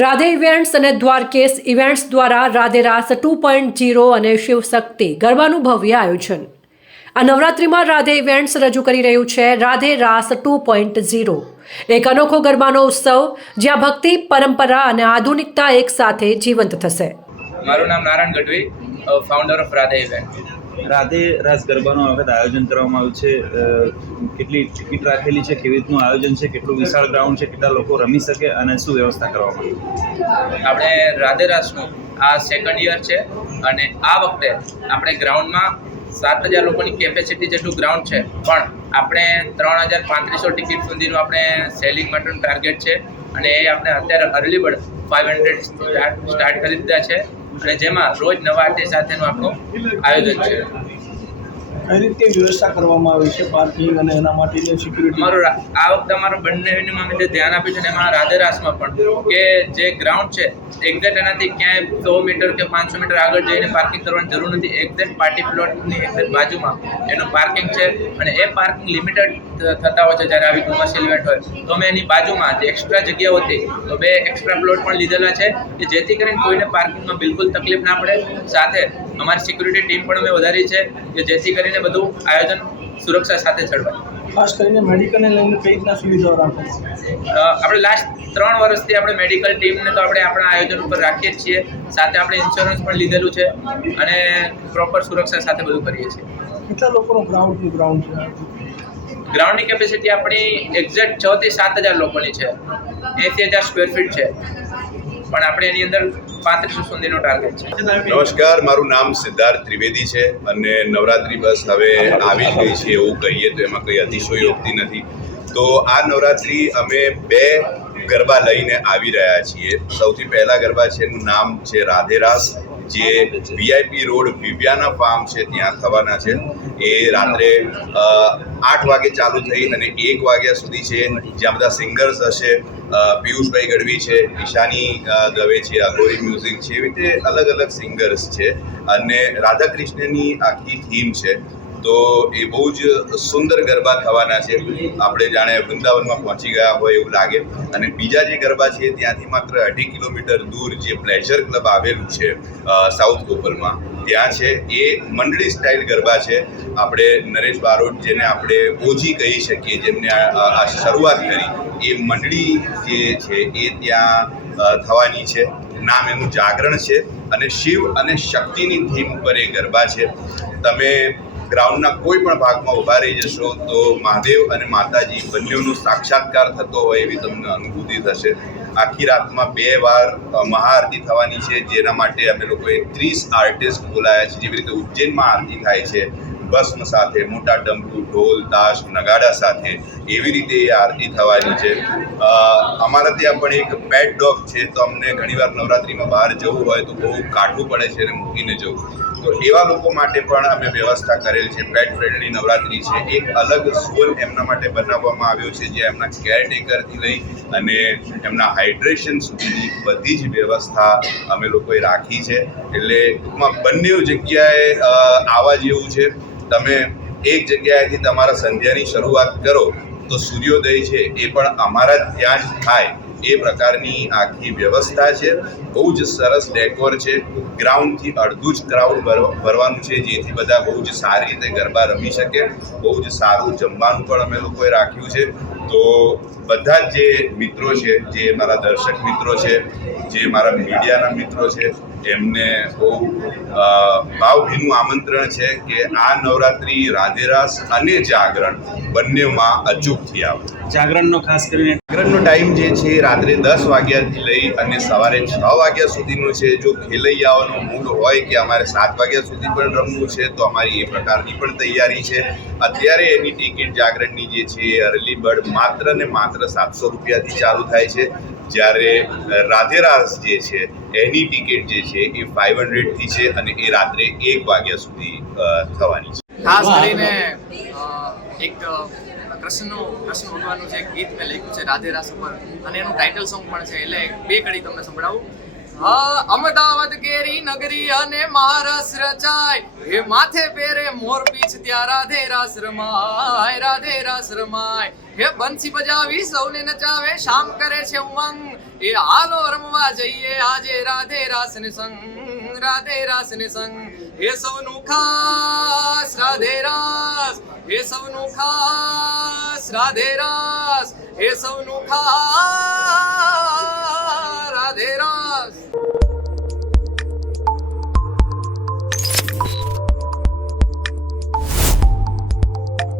Radhe events અને Dwarkesh events દ્વારા Radhe Raas two point zero અને શિવશક્તિ ગરબાનું ભવ્ય આયોજન. આ નવરાત્રિમાં રાધે ઇવેન્ટ્સ રજૂ કરી રહ્યું છે Radhe Raas two point zero. એક અનોખો ગરબાનો ઉત્સવ જ્યાં ભક્તિ, પરંપરા અને આધુનિકતા એક સાથે જીવંત થશે. મારું નામ Narayan Gadhvi founder of Radhe event Radhe Raas ગરબાનું આ વખત આયોજન કરવામાં આવ્યું છે. કેટલી ટિકિટ રાખેલી છે, કેવી રીતનું આયોજન છે, કેટલું વિશાળ ગ્રાઉન્ડ છે, કેટલા લોકો રમી શકે અને શું વ્યવસ્થા કરવામાં આપણે રાધે રાસનું આ સેકન્ડ યર છે અને આ વખતે આપણે ગ્રાઉન્ડમાં સાત હજાર લોકોની કેપેસિટી જેટલું ગ્રાઉન્ડ છે, પણ આપણે ત્રણ હજાર પાંત્રીસો ટિકિટ સુધીનું આપણે સેલિંગ માટેનું ટાર્ગેટ છે અને એ આપણે અત્યારે early bird five hundred start કરી દીધા છે. અને જેમાં રોજ નવા આર્ટિસ્ટ સાથેનું આપણું આયોજન છે. કઈ રીતે વ્યવસ્થા કરવામાં આવી છે પાર્કિંગ અને એના માટેની સિક્યુરિટી મારો આ વખતે અમારો બંને જે ધ્યાન આપ્યું છે અને અમારા રાધે રાસમાં પણ, કે જે ગ્રાઉન્ડ છે એક્ઝેક્ટ એનાથી ક્યાંય સો મીટર કે પાંચસો મીટર આગળ જઈને પાર્કિંગ કરવાની જરૂર નથી. એક્ઝેક્ટ પાર્ટી પ્લોટની એક્ઝેક્ટ બાજુમાં એનું પાર્કિંગ છે અને એ પાર્કિંગ લિમિટેડ થતા હોય છે જ્યારે આવી કોમર્શિયલ ઇવેન્ટ હોય. તો અમે એની બાજુમાં જે એક્સ્ટ્રા જગ્યાઓ હતી, તો બે એક્સ્ટ્રા પ્લોટ પણ લીધેલા છે કે જેથી કરીને કોઈને પાર્કિંગમાં બિલકુલ તકલીફ ના પડે. સાથે અમારી સિક્યુરિટી ટીમ પણ અમે વધારી છે કે જેથી કરીને બધું આયોજન સુરક્ષા સાથે ચડવાય ખાસ કરીને મેડિકલને લઈને કઈ રીતના સુવિધાઓ રાખો આપણે લાસ્ટ ત્રણ વર્ષથી આપણે મેડિકલ ટીમને તો આપણે આપણા આયોજન ઉપર રાખીએ જ છીએ. સાથે આપણે ઇન્સ્યોરન્સ પણ લીધેલું છે અને પ્રોપર સુરક્ષા સાથે બધું કરીએ છીએ. કેટલા લોકોનું ગ્રાઉન્ડ ગ્રાઉન્ડ છે? ગ્રાઉન્ડની કેપેસિટી આપણી એક્ઝેક્ટ છ થી સાત હજાર લોકોની છે. એસી હજાર સ્ક્વેર ફીટ છે. પણ આપણે એની અંદર પાંત્રીસો સુધીનો ટાર્ગેટ છે. નમસ્કાર, મારું નામ સિદ્ધાર્થ ત્રિવેદી છે અને નવરાત્રિ બસ હવે આવી જ ગઈ છે એવું કહીએ તો એમાં કંઈ અતિશયોક્તિ નથી. તો આ નવરાત્રિ અમે બે ગરબા લઈને આવી રહ્યા છીએ. સૌથી પહેલા ગરબા છે એનું નામ છે રાધે રાસ જે વીઆઈપી રોડ વિવ્યાના ફાર્મ છે, ત્યાં થવાના છે. એ રાત્રે આઠ વાગે ચાલુ થઈ અને એક વાગ્યા સુધી છે, જ્યાં બધા સિંગર્સ હશે પિયુષભાઈ ગઢવી છે, ઈશાની દવે છે અઘોરી મ્યુઝિક છે, એવી રીતે અલગ અલગ સિંગર્સ છે. અને રાધાકૃષ્ણની આખી થીમ છે. તો એ બહુ જ સુંદર ગરબા થવાના છે. આપણે જાણે વૃંદાવનમાં પહોંચી ગયા હોય એવું લાગે. અને બીજા જે ગરબા છે, ત્યાંથી માત્ર અઢી કિલોમીટર દૂર જે પ્લેઝર ક્લબ આવેલું છે સાઉથ ગોપલમાં ત્યાં છે. એ મંડળી સ્ટાઇલ ગરબા છે. આપણે નરેશ બારોટ, જેને આપણે ઓજી કહી શકીએ, જેમને આ શરૂઆત કરી, એ મંડળી જે છે, એ ત્યાં થવાની છે. નામ એનું જાગરણ છે. અને શિવ અને શક્તિની થીમ પર એ ગરબા છે. તમે ગ્રાઉન્ડના કોઈ પણ ભાગમાં ઊભા રહી જશો તો મહાદેવ અને માતાજી બંનેનો સાક્ષાત્કાર થતો હોય એવી તમને અનુભૂતિ થશે. આખી રાતમાં બે વાર મહાઆરતી થવાની છે, જેના માટે અમે લોકોએ ત્રીસ આર્ટિસ્ટ બોલાયા છે. જેવી રીતે ઉજ્જૈનમાં આરતી થાય છે. ભસ્મ સાથે, મોટા ડમરુ, ઢોલ, તાશ, નગાડા સાથે એવી રીતે એ આરતી થવાની છે. અમારા ત્યાં પણ એક પેટ ડોગ છે, તો અમને ઘણીવાર નવરાત્રિમાં બહાર જવું હોય તો બહુ કાઠું પડે છે અને મૂકીને જવું. તો એવા લોકો માટે પણ અમે વ્યવસ્થા કરેલ છે પેટ ફ્રેન્ડલી નવરાત્રિ છે. એક અલગ ઝોન એમના માટે બનાવવામાં આવ્યો છે, જે એમના કેરટેકરથી લઈ અને એમના હાઇડ્રેશન સુધીની બધી જ વ્યવસ્થા અમે લોકોએ રાખી છે. એટલે ટૂંકમાં બંને જગ્યાએ આવા જેવું છે. તમે એક જગ્યાએથી તમારા સંધ્યાની શરૂઆત કરો, તો સૂર્યોદય છે એ પણ અમારા ત્યાં જ થાય. એ પ્રકારની આખી વ્યવસ્થા છે. બહુ જ સરસ ડેકોર છે. ગ્રાઉન્ડથી અડધું જ ક્રાઉડ ભરવાનું છે, જેથી બધા બહુ જ સારી રીતે ગરબા રમી શકે. બહુ જ સારું જમવાનું પણ અમે લોકોએ રાખ્યું છે. તો બધા જ જે મિત્રો છે, જે મારા દર્શક મિત્રો છે, જે મારા મીડિયાના મિત્રો છે, એમને બહુ ભાવભીનું આમંત્રણ છે કે આ નવરાત્રિ રાધેરાસ અને જાગરણ બંનેમાં અચૂકથી આવો જાગરણનો ખાસ કરીને જાગરણનો ટાઈમ જે છે રાત્રે દસ વાગ્યાથી લઈ અને સવારે છ વાગ્યા સુધીનો છે. જો ખેલૈયાઓનો મૂડ હોય કે અમારે સાત વાગ્યા સુધી પણ રમવું છે, તો અમારી એ પ્રકારની પણ તૈયારી છે. અત્યારે એની ટિકિટ જાગરણની જે છે અર્લી બર્ડ માત્ર ને માત્ર સાતસો રૂપિયાથી ચાલુ થાય છે. જ્યારે રાધેરાસ જે છે, એની ટિકિટ જે છે એ ફાઇવ હંડ્રેડથી છે અને એ રાત્રે એક વાગ્યા સુધી થવાની છે. ખાસ કરીને એક કૃષ્ણનું કૃષ્ણ ભગવાનનું જે ગીત મેં લખ્યું છે, રાધે રાસ ઉપર. અને એનું ટાઇટલ સોંગ પણ છે, એટલે બે કડી તમને સંભળાવું. હા, અમદાવાદ કેરી નગરી અને મહારસ રચાય. હે માથે પહેરે મોર પીછ ત્યાં રાધે રાસ રમાય, રાધે રાસ રમાય. હે બંસી બજાવી સૌને નચાવે, શામ કરે છે ઉમંગ. એ હાલો રમવા જઈએ, આજે રાધે રાસ ને સંગ, રાધે રાસ ને સંગ. એ સૌનું ખાસ રાધે રાસ. એ સૌનું ખાસ રાધે રાસ. એ સૌનું ખાસ